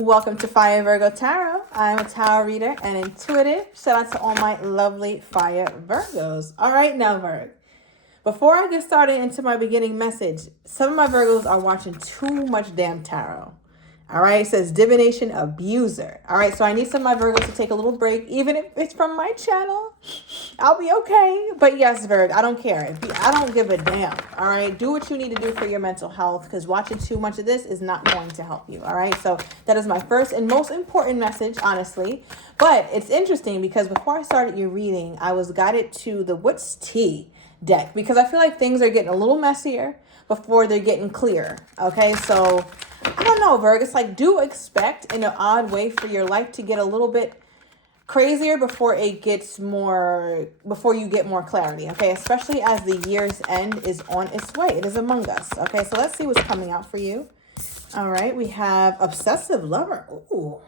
Welcome to Fire Virgo Tarot. I'm a tarot reader and intuitive. Shout out to all my lovely Fire Virgos. All right, now, Virg. Before I get started into my beginning message, some of my Virgos are watching too much damn tarot. All right, it says divination abuser. All right, so I need some of my Virgos to take a little break, even if it's from my channel. I'll be okay. But yes, Virg, I don't care. I don't give a damn. All right, do what you need to do for your mental health, because watching too much of this is not going to help you. All right, so that is my first and most important message, honestly. But it's interesting because before I started your reading, I was guided to the What's Tea deck, because I feel like things are getting a little messier before they're getting clearer. Okay, so I don't know, Virg. It's like, do expect in an odd way for your life to get a little bit crazier before you get more clarity. Okay, especially as the year's end is on its way. It is among us. Okay, so let's see what's coming out for you. All right, we have obsessive lover. Ooh,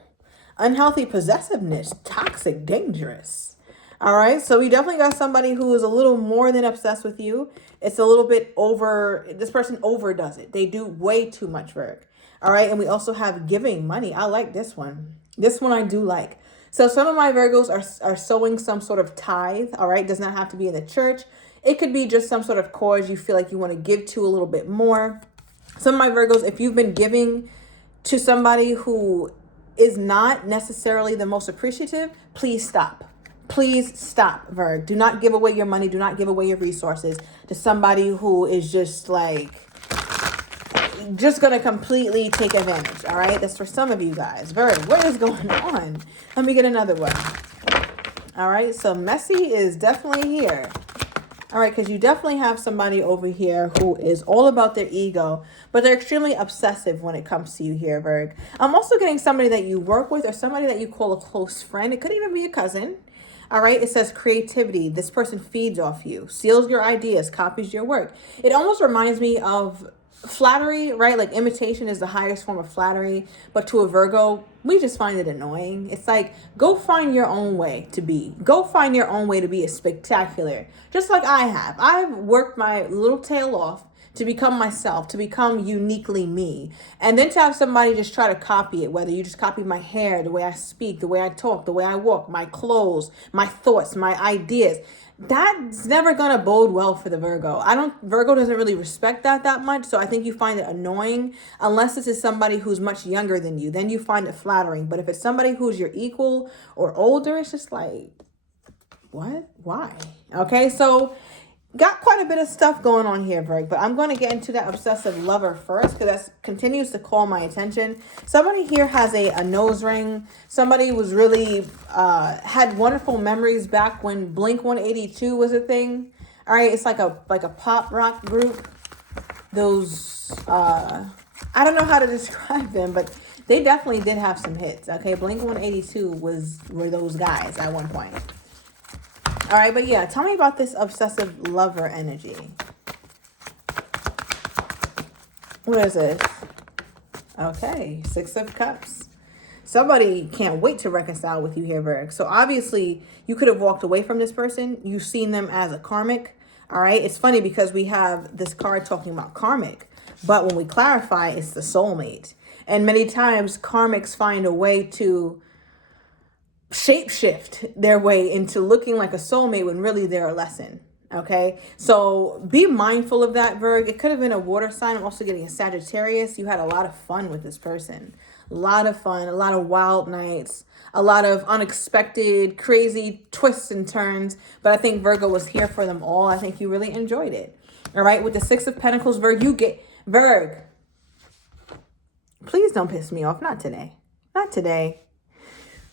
unhealthy possessiveness, toxic, dangerous. All right, so we definitely got somebody who is a little more than obsessed with you. It's a little bit over. This person overdoes it. They do way too much, Virg. All right, and we also have giving money. I like this one. This one I do like. So some of my Virgos are sowing some sort of tithe. All right, does not have to be in the church. It could be just some sort of cause you feel like you want to give to a little bit more. Some of my Virgos, if you've been giving to somebody who is not necessarily the most appreciative, please stop. Please stop, Virg. Do not give away your money. Do not give away your resources to somebody who is just like, just going to completely take advantage. All right. That's for some of you guys. Virg, what is going on? Let me get another one. All right. So messy is definitely here. All right. Because you definitely have somebody over here who is all about their ego, but they're extremely obsessive when it comes to you here, Virg. I'm also getting somebody that you work with or somebody that you call a close friend. It could even be a cousin. All right, it says creativity. This person feeds off you, steals your ideas, copies your work. It almost reminds me of flattery, right? Like imitation is the highest form of flattery. But to a Virgo, we just find it annoying. It's like, go find your own way to be. Go find your own way to be a spectacular. Just like I have. I've worked my little tail off to become myself, to become uniquely me. And then to have somebody just try to copy it, whether you just copy my hair, the way I speak, the way I talk, the way I walk, my clothes, my thoughts, my ideas. That's never going to bode well for the Virgo. Virgo doesn't really respect that much. So I think you find it annoying unless this is somebody who's much younger than you. Then you find it flattering. But if it's somebody who's your equal or older, it's just like, what? Why? Okay, so got quite a bit of stuff going on here, Virg, but I'm going to get into that obsessive lover first because that continues to call my attention. Somebody here has a nose ring. Somebody was really had wonderful memories back when Blink 182 was a thing. All right, it's like a pop rock group. Those I don't know how to describe them, but they definitely did have some hits. Okay, Blink 182 were those guys at one point. All right, but yeah, tell me about this obsessive lover energy. What is this? Okay, Six of Cups. Somebody can't wait to reconcile with you here, Virg. So obviously, you could have walked away from this person. You've seen them as a karmic. All right, it's funny because we have this card talking about karmic, but when we clarify, it's the soulmate. And many times, karmics find a way to shapeshift their way into looking like a soulmate when really they're a lesson. Okay, so be mindful of that, Virg. It could have been a water sign. I'm also getting a Sagittarius. You had a lot of fun with this person. A lot of fun, a lot of wild nights, a lot of unexpected, crazy twists and turns. But I think Virgo was here for them all. I think you really enjoyed it. All right, with the Six of Pentacles, Virg, please don't piss me off. Not today. Not today.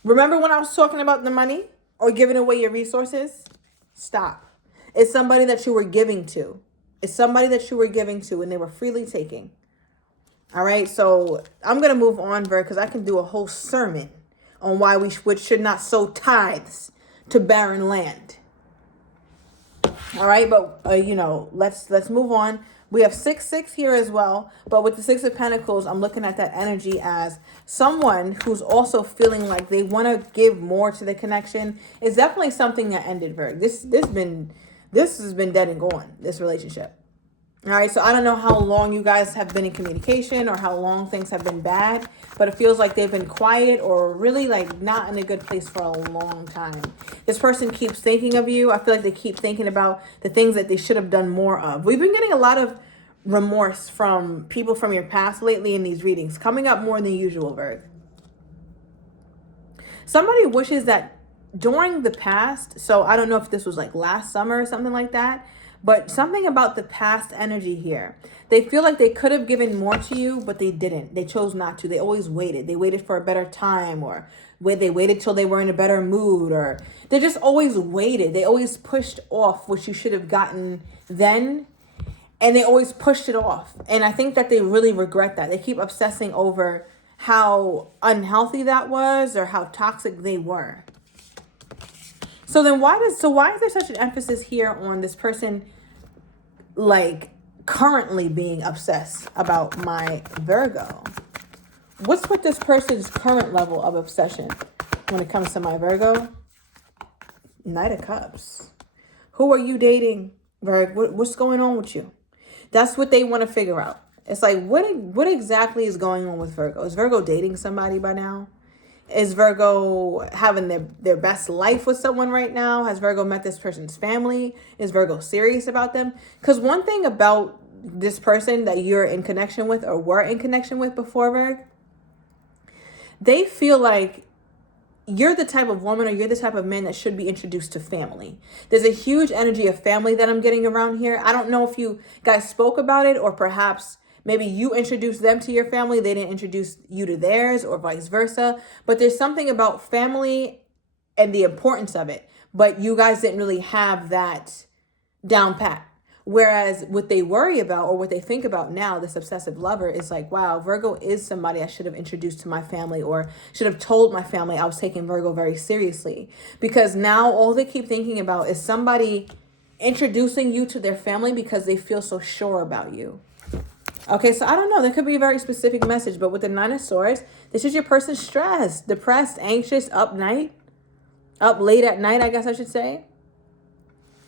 Remember when I was talking about the money or giving away your resources? Stop. It's somebody that you were giving to. It's somebody that you were giving to and they were freely taking. All right. So I'm going to move on, Virg, because I can do a whole sermon on why we should not sow tithes to barren land. All right. But, let's move on. We have 6-6 here as well. But with the Six of Pentacles, I'm looking at that energy as someone who's also feeling like they want to give more to the connection. It's definitely something that ended, Virg. This has been dead and gone, this relationship. All right, so I don't know how long you guys have been in communication or how long things have been bad, but it feels like they've been quiet or really like not in a good place for a long time. This person keeps thinking of you. I feel like they keep thinking about the things that they should have done more of. We've been getting a lot of remorse from people from your past lately in these readings, coming up more than usual, Virg. Somebody wishes that during the past, so I don't know if this was like last summer or something like that, but something about the past energy here. They feel like they could have given more to you, but they didn't. They chose not to. They always waited. They waited for a better time, or they waited till they were in a better mood, or they just always waited. They always pushed off what you should have gotten then, and they always pushed it off. And I think that they really regret that. They keep obsessing over how unhealthy that was or how toxic they were. So then why is there such an emphasis here on this person like currently being obsessed about my Virgo? What's with this person's current level of obsession when it comes to my Virgo? Knight of Cups. Who are you dating, Virgo? What's going on with you? That's what they want to figure out. It's like, what exactly is going on with Virgo? Is Virgo dating somebody by now? Is Virgo having their best life with someone right now? Has Virgo met this person's family? Is Virgo serious about them? Because one thing about this person that you're in connection with or were in connection with before, Virgo, they feel like you're the type of woman or you're the type of man that should be introduced to family. There's a huge energy of family that I'm getting around here. I don't know if you guys spoke about it or perhaps maybe you introduced them to your family. They didn't introduce you to theirs or vice versa. But there's something about family and the importance of it. But you guys didn't really have that down pat. Whereas what they worry about or what they think about now, this obsessive lover, is like, wow, Virgo is somebody I should have introduced to my family or should have told my family I was taking Virgo very seriously. Because now all they keep thinking about is somebody introducing you to their family because they feel so sure about you. Okay, so I don't know. There could be a very specific message, but with the Nine of Swords, this is your person stressed, depressed, anxious, up late at night, I guess I should say.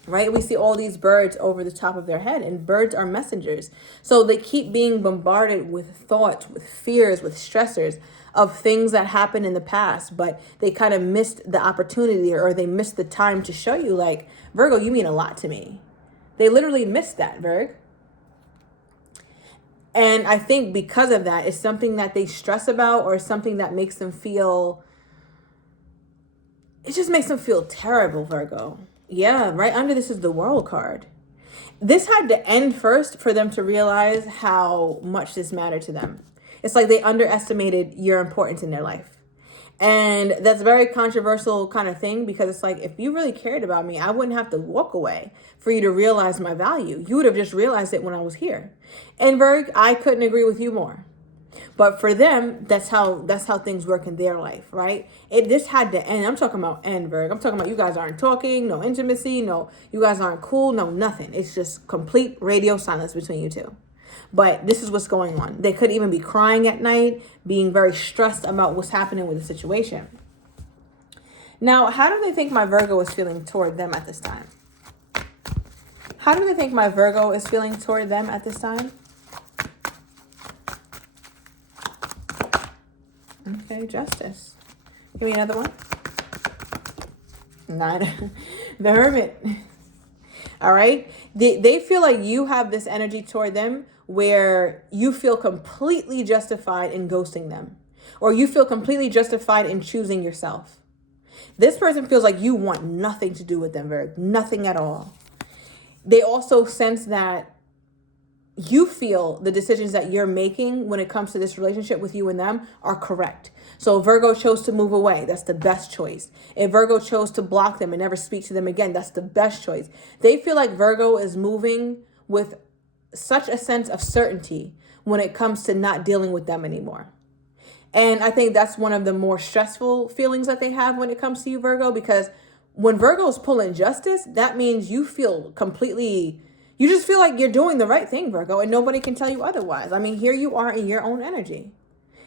Right? We see all these birds over the top of their head, and birds are messengers. So they keep being bombarded with thoughts, with fears, with stressors of things that happened in the past, but they kind of missed the opportunity or they missed the time to show you, like, Virgo, you mean a lot to me. They literally missed that, Virgo. And I think because of that, it's something that they stress about or something that makes them feel, it just makes them feel terrible, Virgo. Yeah, right under this is the World card. This had to end first for them to realize how much this mattered to them. It's like they underestimated your importance in their life. And that's a very controversial kind of thing because it's like, if you really cared about me, I wouldn't have to walk away for you to realize my value. You would have just realized it when I was here. And Virg, I couldn't agree with you more. But for them, that's how things work in their life, right? This had to end. I'm talking about end, Virg. I'm talking about you guys aren't talking, no intimacy, no, you guys aren't cool, no nothing. It's just complete radio silence between you two. But this is what's going on. They could even be crying at night, being very stressed about what's happening with the situation. Now, how do they think my Virgo is feeling toward them at this time? How do they think my Virgo is feeling toward them at this time? Okay, Justice. Give me another one. Nine. The Hermit. All right. They feel like you have this energy toward them where you feel completely justified in ghosting them, or you feel completely justified in choosing yourself. This person feels like you want nothing to do with them, Virg. Nothing at all. They also sense that you feel the decisions that you're making when it comes to this relationship with you and them are correct. So if Virgo chose to move away, that's the best choice. If Virgo chose to block them and never speak to them again, that's the best choice. They feel like Virgo is moving with such a sense of certainty when it comes to not dealing with them anymore. And I think that's one of the more stressful feelings that they have when it comes to you, Virgo, because when Virgo is pulling justice, that means you feel completely, you just feel like you're doing the right thing, Virgo, and nobody can tell you otherwise. I mean, here you are in your own energy.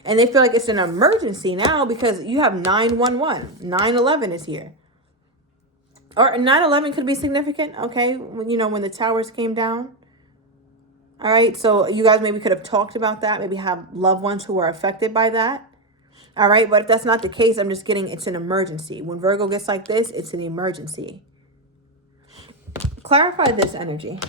And they feel like it's an emergency now because you have 911. 9/11 is here. Or 9/11 could be significant, okay? When the towers came down. All right, so you guys maybe could have talked about that, maybe have loved ones who are affected by that. All right, but if that's not the case, I'm just getting it's an emergency. When Virgo gets like this, it's an emergency. Clarify this energy.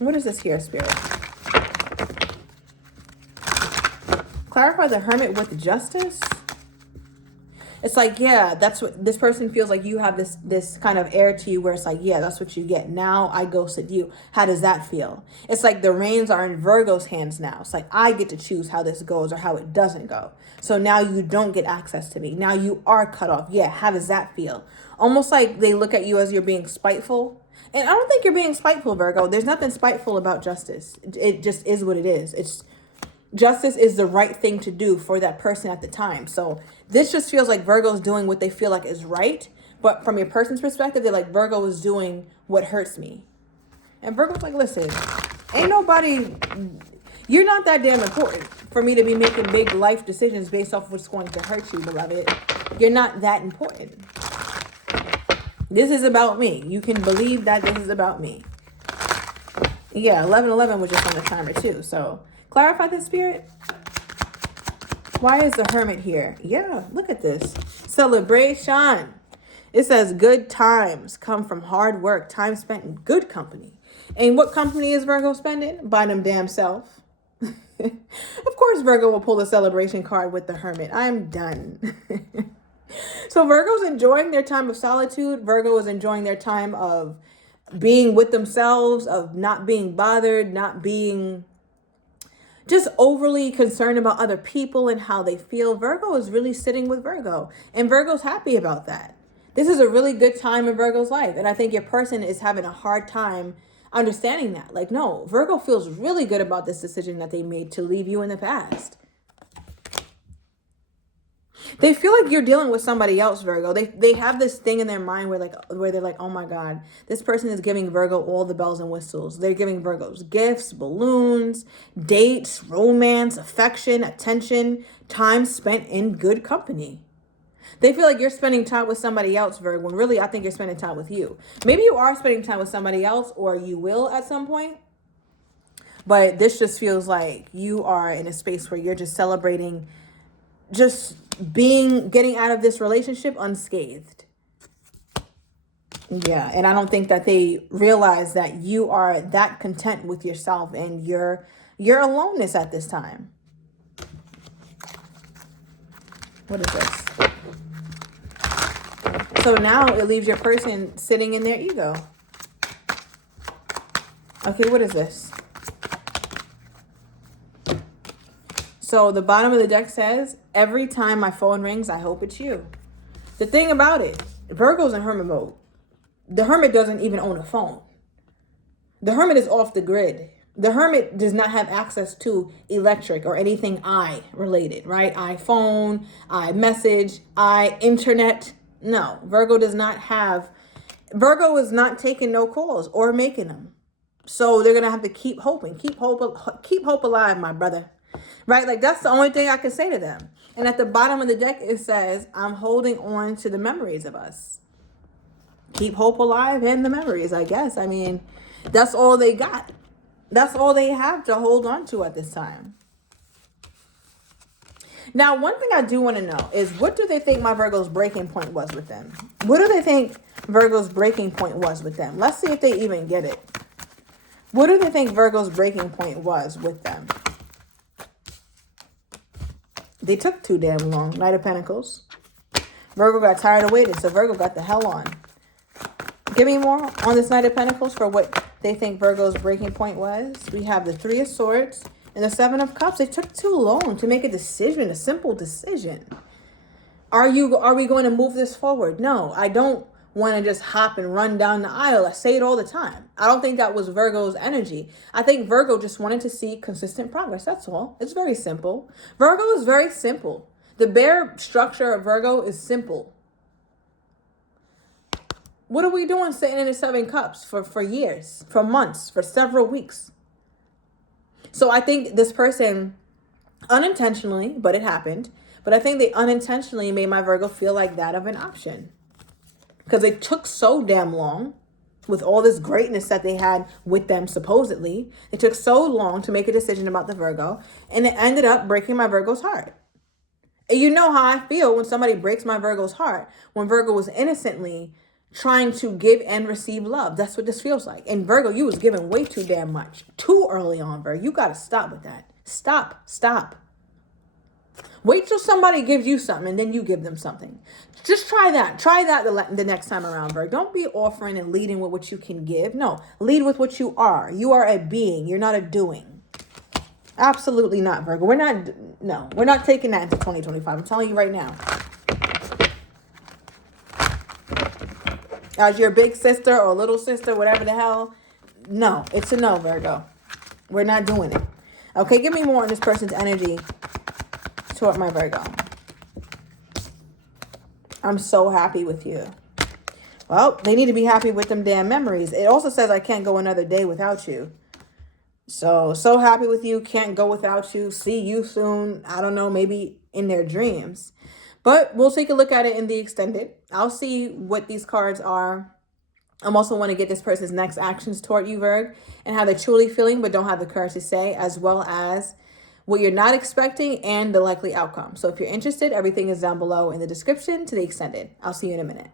What is this here, Spirit? Clarify the Hermit with Justice. It's like, yeah, that's what this person feels like. You have this kind of air to you where it's like, yeah, that's what you get. Now I ghosted you. How does that feel? It's like the reins are in Virgo's hands now. It's like I get to choose how this goes or how it doesn't go. So now you don't get access to me. Now you are cut off. Yeah, how does that feel? Almost like they look at you as you're being spiteful. And I don't think you're being spiteful, Virgo. There's nothing spiteful about justice. It just is what it is. Justice is the right thing to do for that person at the time. So this just feels like Virgo's doing what they feel like is right. But from your person's perspective, they're like, Virgo is doing what hurts me. And Virgo's like, listen, ain't nobody, you're not that damn important for me to be making big life decisions based off what's going to hurt you, beloved. You're not that important. This is about me. You can believe that this is about me. Yeah, 1111 was just on the timer too. So clarify the Spirit. Why is the Hermit here? Yeah, look at this. Celebration. It says good times come from hard work, time spent in good company. And what company is Virgo spending? By them damn self. Of course, Virgo will pull the celebration card with the Hermit. I'm done. So Virgo's enjoying their time of solitude. Virgo is enjoying their time of being with themselves, of not being bothered, not being just overly concerned about other people and how they feel. Virgo is really sitting with Virgo, and Virgo's happy about that. This is a really good time in Virgo's life, and I think your person is having a hard time understanding that. Like, no, Virgo feels really good about this decision that they made to leave you in the past. They feel like you're dealing with somebody else, Virgo. They have this thing in their mind where they're like, oh my God, this person is giving Virgo all the bells and whistles. They're giving Virgos gifts, balloons, dates, romance, affection, attention, time spent in good company. They feel like you're spending time with somebody else, Virgo, when really I think you're spending time with you. Maybe you are spending time with somebody else, or you will at some point. But this just feels like you are in a space where you're just celebrating just getting out of this relationship unscathed. Yeah, and I don't think that they realize that you are that content with yourself and your aloneness at this time. What is this? So now it leaves your person sitting in their ego. Okay, what is this? So the bottom of the deck says, every time my phone rings, I hope it's you. The thing about it, Virgo's in hermit mode. The Hermit doesn't even own a phone. The Hermit is off the grid. The Hermit does not have access to electric or anything related, right? iPhone, iMessage, internet. No, Virgo does not have, Virgo is not taking no calls or making them. So they're going to have to keep hoping, keep hope alive, my brother. Right? Like, that's the only thing I can say to them. And at the bottom of the deck, it says, I'm holding on to the memories of us. Keep hope alive and the memories, I guess. I mean, that's all they got. That's all they have to hold on to at this time. Now, one thing I do want to know is, what do they think my Virgo's breaking point was with them? What do they think Virgo's breaking point was with them? Let's see if they even get it. What do they think Virgo's breaking point was with them? They took too damn long. Knight of Pentacles. Virgo got tired of waiting, so Virgo got the hell on. Give me more on this Knight of Pentacles for what they think Virgo's breaking point was. We have the Three of Swords and the Seven of Cups. They took too long to make a decision, a simple decision. Are we going to move this forward? No, I don't want to just hop and run down the aisle. I say it all the time. I don't think that was Virgo's energy. I think Virgo just wanted to see consistent progress. That's all. It's very simple. Virgo is very simple. The bare structure of Virgo is simple. What are we doing sitting in the Seven Cups for years, for months, for several weeks? So I think this person unintentionally, but it happened, but I think they unintentionally made my Virgo feel like that of an option. because it took so damn long with all this greatness that they had with them, supposedly. It took so long to make a decision about the Virgo, and it ended up breaking my Virgo's heart. And you know how I feel when somebody breaks my Virgo's heart, when Virgo was innocently trying to give and receive love. That's what this feels like. And Virgo, you was giving way too damn much. Too early on, Virgo. You got to stop with that. Stop. Wait till somebody gives you something and then you give them something. Just try that. Try that the next time around, Virgo. Don't be offering and leading with what you can give. No, lead with what you are. You are a being. You're not a doing. Absolutely not, Virgo. We're not taking that into 2025. I'm telling you right now. As your big sister or little sister, whatever the hell, no, it's a no, Virgo. We're not doing it. Okay, give me more on this person's energy toward my Virgo. I'm so happy with you. Well, they need to be happy with them damn memories. It also says I can't go another day without you. So happy with you. Can't go without you. See you soon. I don't know, maybe in their dreams. But we'll take a look at it in the extended. I'll see what these cards are. I'm also want to get this person's next actions toward you, Virg, and how they're truly feeling but don't have the courage to say, as well as what you're not expecting and the likely outcome. So if you're interested, everything is down below in the description to the extended. I'll see you in a minute.